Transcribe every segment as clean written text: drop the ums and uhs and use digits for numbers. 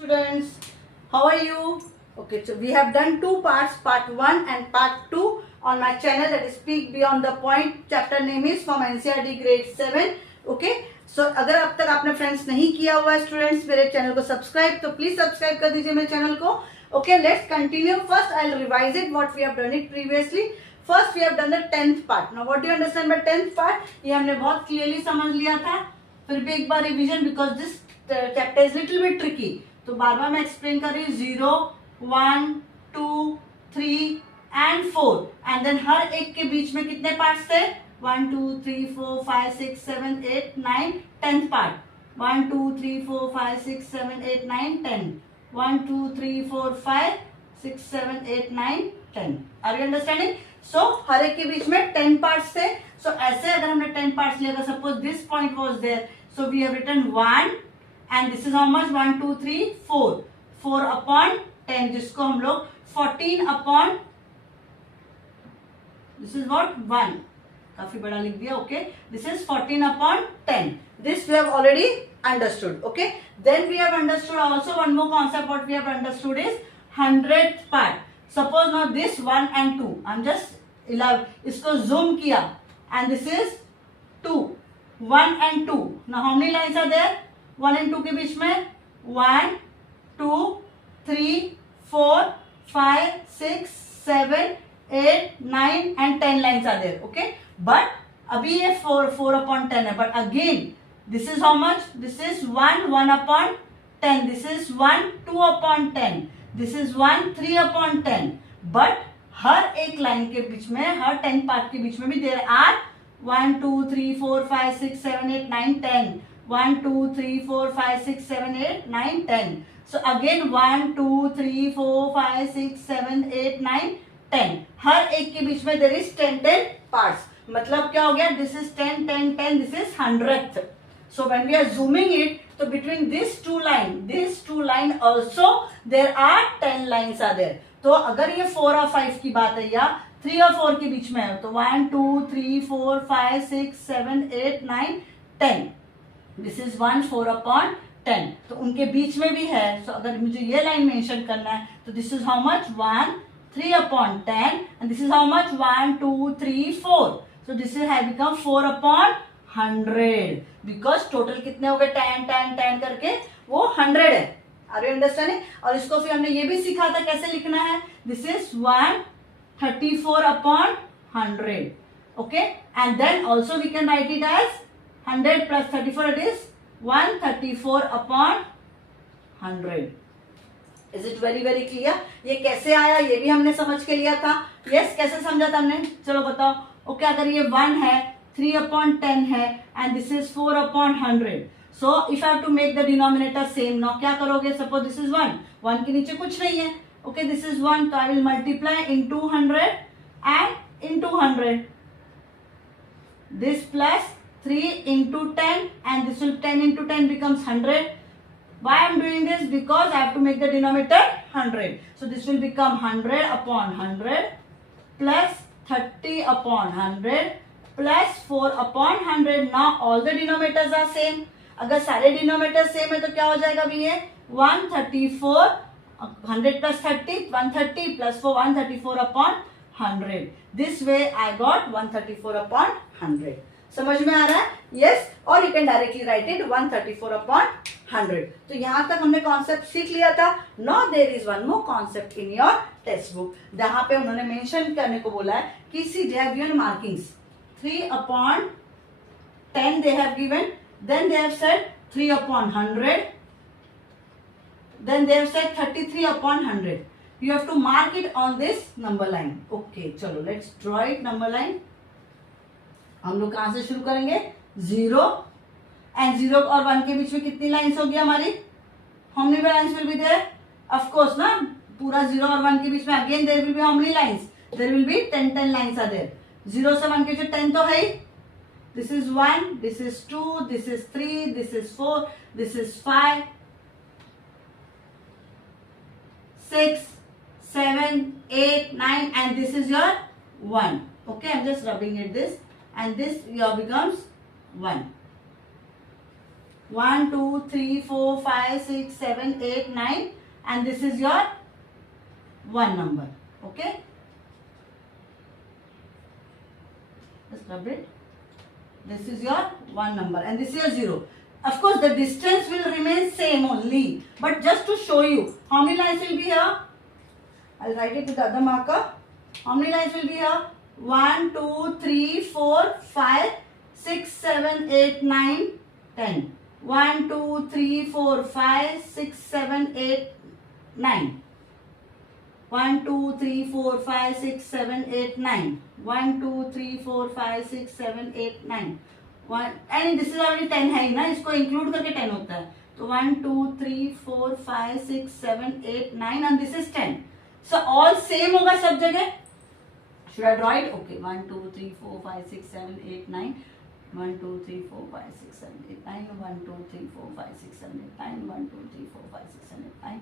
Students, how are you? Okay, so we have done two parts, part 1 and part 2 on my channel, that is Speak Beyond the Point. Chapter name is from NCERT grade 7. Okay, so अगर अब तक आपने friends नहीं किया हुआ है students मेरे channel को सब्सक्राइब, तो प्लीज सब्सक्राइब कर दीजिए मेरे चैनल को. Okay, let's continue. First I'll revise it what we have done it previously. First we have done the 10th part. Now what do you understand by 10th part? ये हमने बहुत clearly समझ लिया था. फिर भी एक बार revision, because this chapter is little bit tricky. तो बार बार मैं एक्सप्लेन कर रही हूँ. 0, 1, 2, 3 एंड 4 एंड देन हर एक के बीच में कितने पार्ट्स थे? 1, 2, 3, 4, 5, 6, 7, 8, 9, 10th part. 1, 2, 3, 4, 5, 6, 7, 8, 9, 10. 1, 2, 3, 4, 5, 6, 7, 8, 9, 10. Are you understanding? So हर एक के बीच में 10 पार्ट्स थे. सो ऐसे अगर हमने 10 पार्ट्स लिया, suppose this point was there, so we have written 1 and this is how much? 1, 2, 3, 4. 4 upon 10, जिसको हम लोग 14 upon, this is what? 1. काफी बड़ा लिख दिया. Okay, this is 14 upon 10. This we have already understood. Okay, then we have understood also one more concept. What we have understood is 100th part. Suppose now this 1 and 2, I'm just इसको zoom किया, and this is 2. 1 and 2. Now how many lines are there? 1 and 2 के बीच में 1, 2, 3, 4, 5, 6, 7, 8, 9 and 10 lines are there. Okay, but अभी ये 4 upon 10 है. But again this is how much? This is 1 upon 10. This is 1 2 upon 10. This is 1 3 upon 10. But हर एक line के बीच में, हर 10 पार्ट के बीच में भी there are 1 2 3 4 5 6 7 8 9 10. 1 2 3 4 5 6 7 8 9 10. So again 1 2 3 4 5 6 7 8 9 10. हर एक के बीच में there is 10 parts. मतलब क्या हो गया? This is 10 10 10. This is 100th. So when we are zooming it, so between these two line also there are 10 lines are there. तो अगर ये 4 और 5 की बात है या 3 और 4 के बीच में है, तो 1 2 3 4 5 6 7 8 9 10. This is 1 4 upon 10. तो उनके बीच में भी है. सो अगर मुझे ये लाइन मेंशन करना है, तो this is how much? 1 3 upon 10 and this is how much? 1 2 3 4. So this is have become 4 upon 100. Because total कितने हो गए? 10 10 10 करके वो 100 है. Are you understanding? और इसको फिर हमने ये भी सीखा था कैसे लिखना है. This is 134 upon 100. Okay, and then also we can write it as 100 plus 34, it is 134 upon 100. Is it very clear? ये कैसे आया ये भी हमने समझ के लिया था. Yes, कैसे समझा था हमने? चलो बताओ. Okay, अगर ये 1 है, 3 upon 10 है, and this is 4 upon 100. So if I have to make the denominator same, now क्या करोगे? Suppose this is 1. 1 के नीचे कुछ नहीं है. Okay, this is 1, तो I will multiply into 100 and into 100. This plus 3 into 10 and this will 10 into 10 becomes 100. Why I am doing this? Because I have to make the denominator 100. So this will become 100 upon 100 plus 30 upon 100 plus 4 upon 100. Now all the denominators are same. अगर सारे denominators same है तो क्या हो जाएगा भी ये? 134 100 plus 30 130 plus 4 134 upon 100. This way I got 134 upon 100. समझ में आ रहा है? यस. और you can directly write it 134 upon 100. तो यहां तक हमने कॉन्सेप्ट सीख लिया था. Now there is one more concept in your textbook, जहां पे उन्होंने मेंशन करने को बोला है कि see they have given markings 3 upon 10 they have given, then they have said 3 upon 100, then they have said 33 upon 100. You have to mark it on this number line. Okay, चलो let's draw it number line. हम लोग कहां से शुरू करेंगे? 0 and 0 और 1 के बीच में कितनी लाइंस होगी हमारी? How many lines will be there? Of course ना, पूरा 0 और 1 के बीच में again there will be how many lines? There will be 10 10 lines are there. 0 से 1 के बीच 10 तो है ही. This is 1, this is 2, this is 3, this is 4, this is 5 6 7 8 9 and this is your 1. Okay, I'm just rubbing it this. And this here becomes 1. 1 2 3 4 5 6 7 8 9 and this is your 1 number. Okay, just rub it. This is your 1 number and this is your 0. Of course the distance will remain same only, but just to show you how many lines will be here, I'll write it with the other marker. How many lines will be here? 1 2 3 4 5 6 7 8 9 10. 1 2 3 4 5 6 7 8 9. 1 2 3 4 5 6 7 8 9. 1 2 3 4 5 6 7 8 9. And this is already 10 है ही ना, इसको include करके 10 होता है. तो 1 2 3 4 5 6 7 8 9 and this is 10. So all same होगा सब जगह. Should I draw it? Okay, 1 2 3 4 5 6 7 8 9. 1 2 3 4 5 6 7 8 9. 1 2 3 4 5 6 7 8 9. 1 2 3 4 5 6 7 8 9.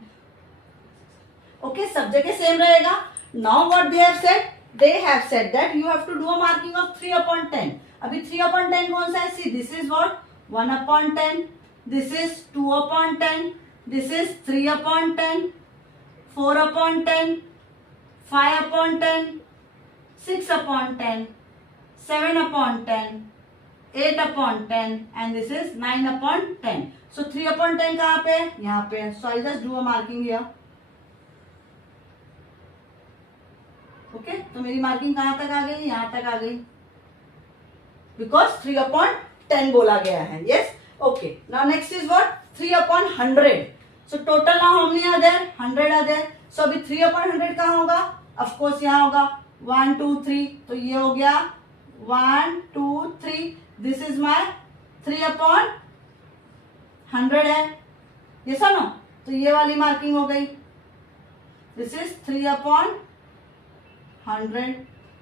Okay, सब जगह सेम रहेगा. Now what they have said? They have said that you have to do a marking of 3 upon 10. अभी 3 upon 10 कौन सा है? See, this is what? 1 upon 10. This is 2 upon 10. This is 3 upon 10. 4 upon 10. 5 upon 10. 6 upon 10. 7 upon 10. 8 upon 10. And this is 9 upon 10. So 3 upon 10 कहाँ पे? यहाँ पे. So I'll just do a marking here. Okay, तो मेरी marking कहां तक आ गई? यहां तक आ गई, बिकॉज 3 अपॉन 10 बोला गया है. Yes, okay. Now next is what? 3 upon 100. So total now how many are there? 100 are there. So अभी 3 अपॉन 100 कहां होगा? ऑफ कोर्स यहां होगा. 1 2 3. तो ये हो गया 1 2 3. दिस इज माय 3 अपॉन 100 है. ये सुनो, तो ये वाली मार्किंग हो गई. This is 3 upon 100.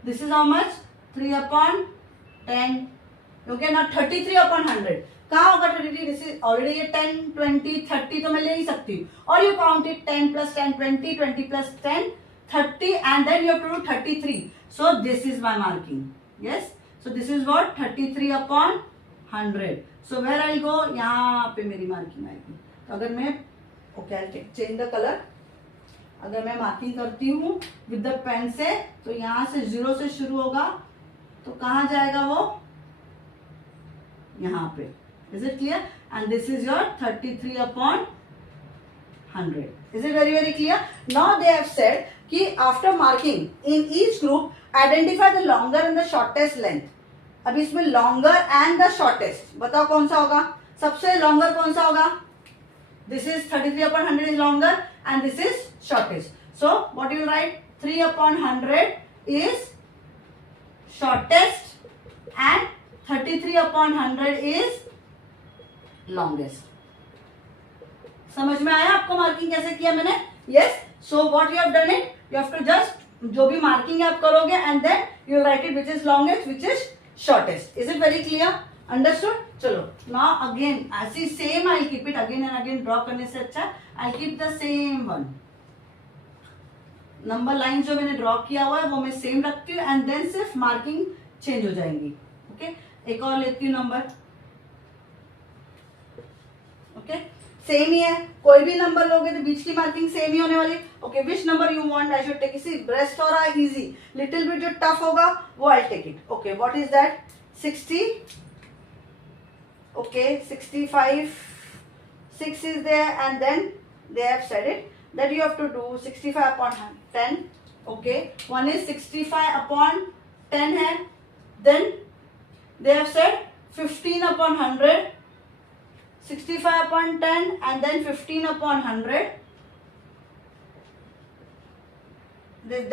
This is how much? 3 upon 10. Okay, now 33 upon 100. कहाँ होगा 33? This is already ये 10, 20, 30 तो मैं ले ही सकती हूँ. और you count it 10 plus 10, 20, 20 plus 10, 30 and then you have to do 33. So this is my marking. Yes. So this is what? 33 upon 100. So where I'll go? यहाँ पे मेरी मार्किंग आएगी. तो अगर मैं okay, I'll change the color. अगर मैं marking करती हूँ विद द पेन से, तो यहां से 0 से शुरू होगा, तो कहां जाएगा वो? यहां पे. Is it clear? And this is your 33 upon 100. Is it very very clear? Now they have said कि after marking in each group identify the longer and the shortest length. अब इसमें लॉन्गर एंड द शॉर्टेस्ट बताओ कौन सा होगा? सबसे longer कौन सा होगा? This is 33 upon 100 is longer and this is shortest. So what you will write? 3 upon 100 is shortest and 33 upon 100 is longest. समझ में आया आपको मार्किंग कैसे किया मैंने? Yes. So what you have done it? You have to just जो भी marking आप करोगे and then you will write it which is longest, which is shortest. Is it very clear? Understood? चलो, now again ऐसी same I keep it again and again. Draw करने से अच्छा I keep the same one. Number line जो मैंने draw किया हुआ है वो मैं सेम रखती हूँ एंड देन सिर्फ मार्किंग चेंज हो जाएंगी. ओके, एक और लेती हूँ नंबर. ओके, सेम ही है. कोई भी नंबर लोगे तो बीच की मार्किंग सेम ही होने वाली. Okay, which number you want I should take? इसी ब्रेस्ट हो रहा है इजी, लिटिल बिट जो टफ होगा वो I take it. Okay, what is that? 60. Okay, 65, 6 is there and then they have said it that you have to do 65 upon 10. Okay, one is 65 upon 10 है. Then they have said 15 upon 100, 65 upon 10 and then 15 upon 100.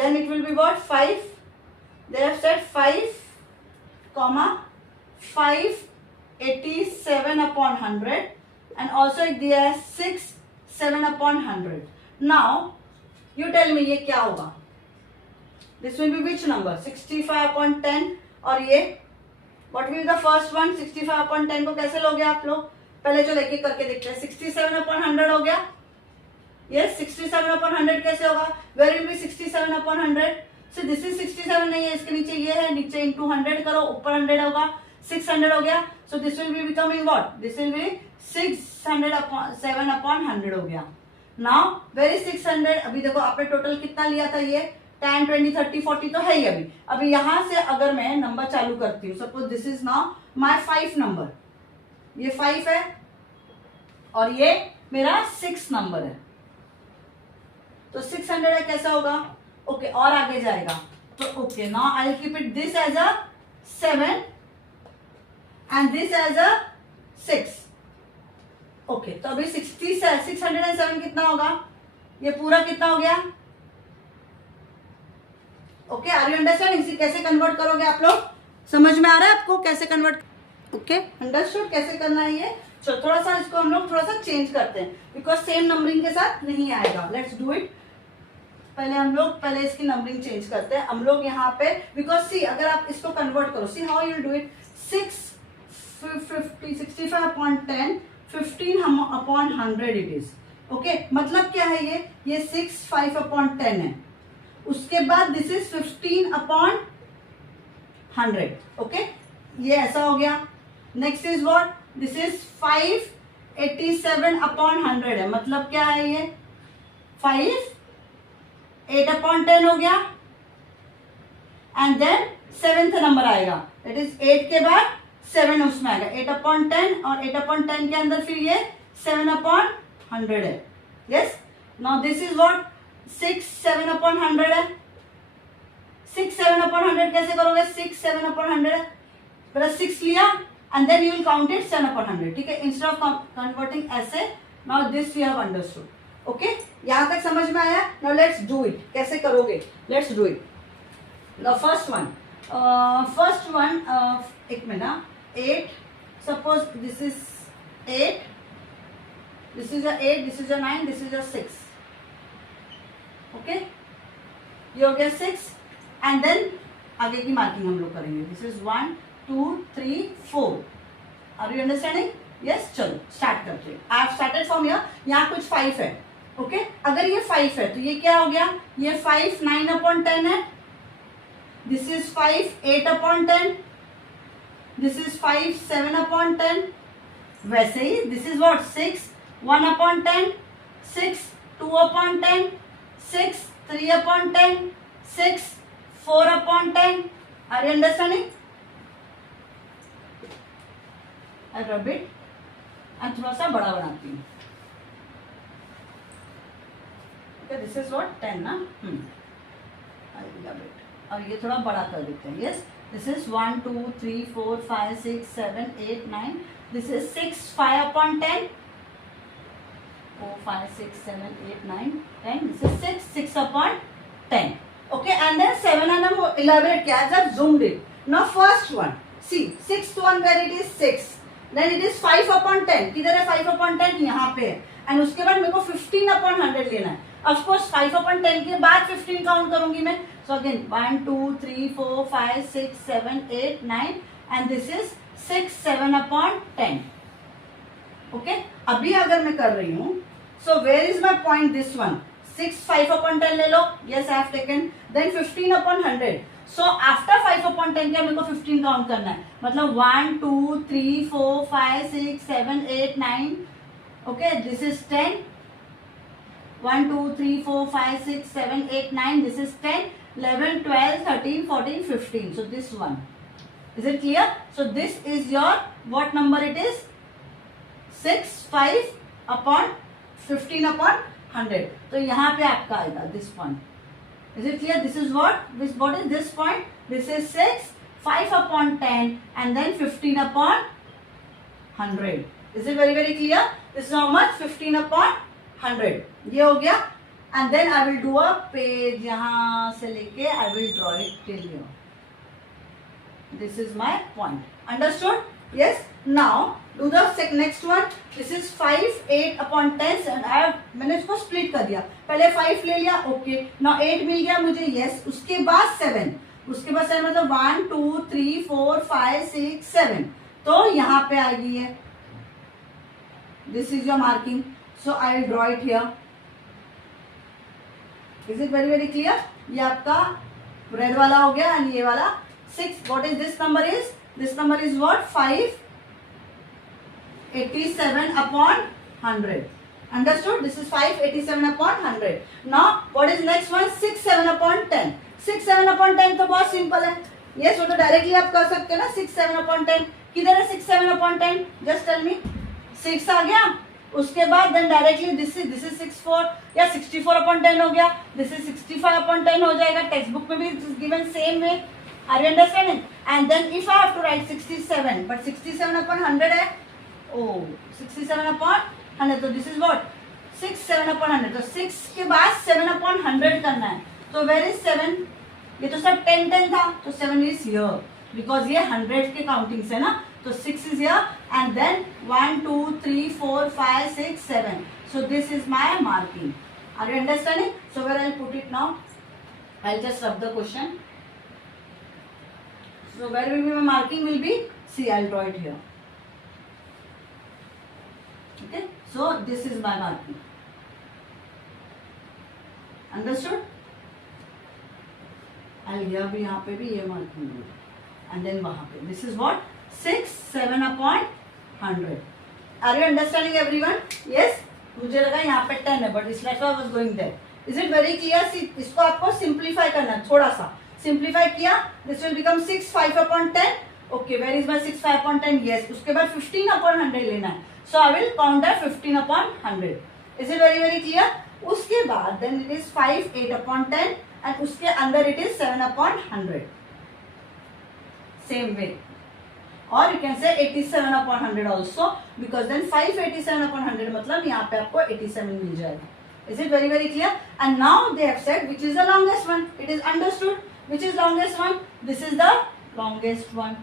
Then it will be what? 5. They have said 5, comma 5 87 upon 100 and also दिया है 6 7 upon 100. Now you tell me ये क्या होगा? This will be which number? 65 upon 10 और ये what will be the first one? 65 upon 10 को कैसे लोगे आप लोग? पहले चलो एक एक करके देखते हैं. 67 upon 100 हो गया. Yes, 67 upon 100 कैसे होगा? Where will be 67 upon 100? So this is 67 नहीं है, इसके नीचे ये है, नीचे into 100 करो, ऊपर 100 होगा, 600 हो गया. So this will be becoming what? This will be 7/100 हो गया. Now where is 600? अभी देखो आपने टोटल कितना लिया था, ये 10, 20, 30, 40 तो है ही. अभी यहां से अगर मैं नंबर चालू करती हूँ, suppose this is now my 5 number, ये 5 है और ये मेरा 6 नंबर है, तो 600 है, कैसा होगा? ओके, और आगे जाएगा तो okay, now I will keep it this as a 7 and this as a 6. Okay, तो अभी 607 कितना होगा? ये पूरा कितना हो गया? Okay, are you understand? इसे कैसे कन्वर्ट करोगे आप लोग? समझ में आ रहा है आपको कैसे कन्वर्ट? ओके, अंडरस्टूड कैसे करना है ये? चलो थोड़ा सा इसको हम लोग थोड़ा सा चेंज करते हैं, बिकॉज सेम नंबरिंग के साथ नहीं आएगा. Let's do it. पहले इसकी नंबरिंग चेंज करते हैं हम लोग यहाँ पे, बिकॉज सी अगर आप इसको कन्वर्ट करो, see how you do it. 65/10, 15/100 it is. Okay, मतलब क्या है ये 6/5/10 है. उसके बाद दिस इज 15/100. ओके, ये ऐसा हो गया. Next is what? This is 587/100 है. मतलब क्या है ये? 8/10 हो गया. एंड देन 7th नंबर आएगा, दैट इज 8 के बाद 7 उसमें आएगा. 8/10 और 8/10 के अंदर फिर ये 7/100 है. Yes, now this is what? 6 7/100 है. 6 7/100 कैसे करोगे? 6 7/100 है, पहले 6 लिया and then you will count it 7/100. ठीक है, इंस्टेड ऑफ कन्वर्टिंग ऐसे. Now this we have understood. Okay, यहां तक समझ में आया? Now let's do it. कैसे करोगे? Let's do it. Now first one, एक मिनट. 8, suppose this is 8, this is 8, this is 9, this is 6. Okay, ये हो गया 6. एंड देन आगे की मार्किंग हम लोग करेंगे. This is 1 2 3 4. Are you understanding? Yes, चलो स्टार्ट करते हैं. I have started from here. यहाँ कुछ 5 है. ओके, अगर ये 5 है तो ये क्या हो गया? ये 5 9/10 है. This is 5 8/10. This is 5 7/10. वैसे ही this is what? 6 1/10, 6 2/10, 6 3/10, 6 4/10. Are you understanding? I rub it and थोड़ा सा बड़ा बनाती हूँ. Okay, this is what 10 ना. I rub it और ये थोड़ा बड़ा कर देते हैं. Yes, this is 1 2 3 4 5 6 7 8 9. This is 6 5/10. 4 5 6 7 8 9 10. This is 6/10. Okay, and then 7 and I'm elaborate किया. I've zoomed it. Now first one, see 6th one where it is 6. Then it is 5/10. किधर है 5/10? यहाँ पे है. एंड उसके बाद मेरे को 15/100 लेना है. ऑफ कोर्स 5/10 के बाद 15 काउंट करूंगी मैं. So again 1 2 3 4 5 6 7 8 9 and this is 6 7/10. Okay, अभी अगर मैं कर रही हूँ, so where is my point? This one 6 5/10 ले लो. Yes, I have taken. Then 15/100. So after 5/10 क्या मेरे को 15 काउंट करना है. मतलब 1 2 3 4 5 6 7 8 9. Okay, this is 10. 1 2 3 4 5 6 7 8 9. This is 10 11 12 13 14 15. So this one. Is it clear? So this is your what number it is? 6 5/15/100. तो यहाँ पे आपका आएगा this one. Is it clear? This is what is this point? This is 6 5/10 and then 15/100. Is it very very clear? This is how much? 15/100. ये हो गया. And then I will do a page. यहाँ से लेके I will draw it till here. This is my point. Understood? Yes. Now do the next one. This is 5 8/10 and मैंने इसको split कर दिया. पहले 5 ले लिया. Okay. Now 8 मिल गया मुझे. Yes. उसके बाद 7. मतलब 1 2 3 4 5 6 7. तो यहाँ पे आएगी ये. This is your marking. So I will draw it here. Is it very very clear? ये आपका red वाला हो गया and ये वाला 6. What is this number is? This number is what? 5 587 upon 100. Understood? This is 587 upon 100. Now what is next one? 67 upon 10. 67 upon 10 तो बहुत simple है. Yes, वो तो डायरेक्टली आप कर सकते हो ना. 67 upon 10. किधर है 67 upon 10? Just tell me. 6 आ गया. उसके बाद देन डायरेक्टली दिस इज 64 या 64 अपॉन 10 हो गया. दिस इज 65 अपॉन 10 हो जाएगा. टेक्स्ट बुक में भी given same way. Are you understanding? And then if I have to write 67 but 67 upon 100 है. ओ 67 अपॉन 100 तो दिस इज व्हाट 6 7 अपॉन 100. तो 6 के बाद 7 अपॉन 100 करना है. तो वेयर इज 7? ये तो सब 10 10 था तो 7 इज हियर बिकॉज ये 100 के काउंटिंग से ना. So 6 is here and then 1, 2, 3, 4, 5, 6, 7. So this is my marking. Are you understanding? So where I'll put it now? I'll just rub the question. So where will be my marking will be? See, I'll draw it here. Okay. So this is my marking. Understood? I'll here भी यहाँ पे भी ये marking होगा. And then वहाँ पे. This is what? 6 7 upon 100. Are you understanding everyone? Yes. मुझे लगा यहाँ पे 10 है but इस life I was going there. Is it very clear? इसको आपको simplify करना है थोड़ा सा. Simplify किया. This will become 6 5 upon 10. Okay. Where is my 6 5 upon 10? Yes. उसके बाद 15 upon 100 लेना है. So I will count that 15 upon 100. Is it very very clear? उसके बाद then it is 5 8 upon 10 and उसके अंदर it is 7 upon 100. Same way. और you can say 87 upon 100 also because then 587 upon 100 मतलब यहाँ पे आपको 87 मिल जाएगा. Is it very very clear? And now they have said which is the longest one. It is understood. Which is longest one? This is the longest one.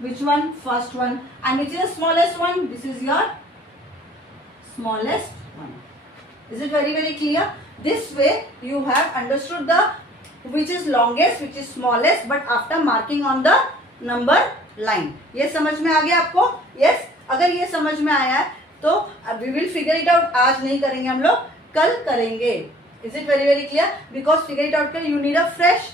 Which one? First one. And which is the smallest one? This is your smallest one. Is it very very clear? This way you have understood the which is longest, which is smallest, but after marking on the number line. ये समझ में आ गया आपको? Yes. अगर ये समझ में आया है तो we will figure it out. आज नहीं करेंगे हम लोग, कल करेंगे. Is it very very clear? Because figure it out you need a fresh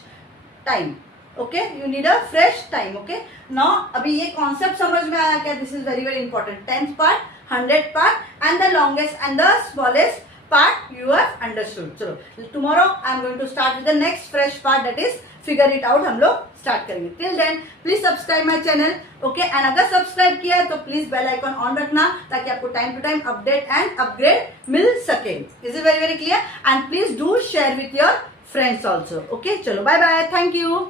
time. Okay, you need a fresh time. Okay. Now अभी ये कॉन्सेप्ट समझ में आया क्या? This is very very important. 10th part, 100th part and the longest and the smallest part you have understood. चलो tomorrow I am going to start with the next fresh part, that is figure it out. हम लोग start करेंगे. Till then please subscribe my channel. Okay, and अगर subscribe किया है तो please bell icon on रखना ताकि आपको time to time update and upgrade मिल सके. Is it very very clear? And please do share with your friends also. Okay, चलो bye bye. Thank you.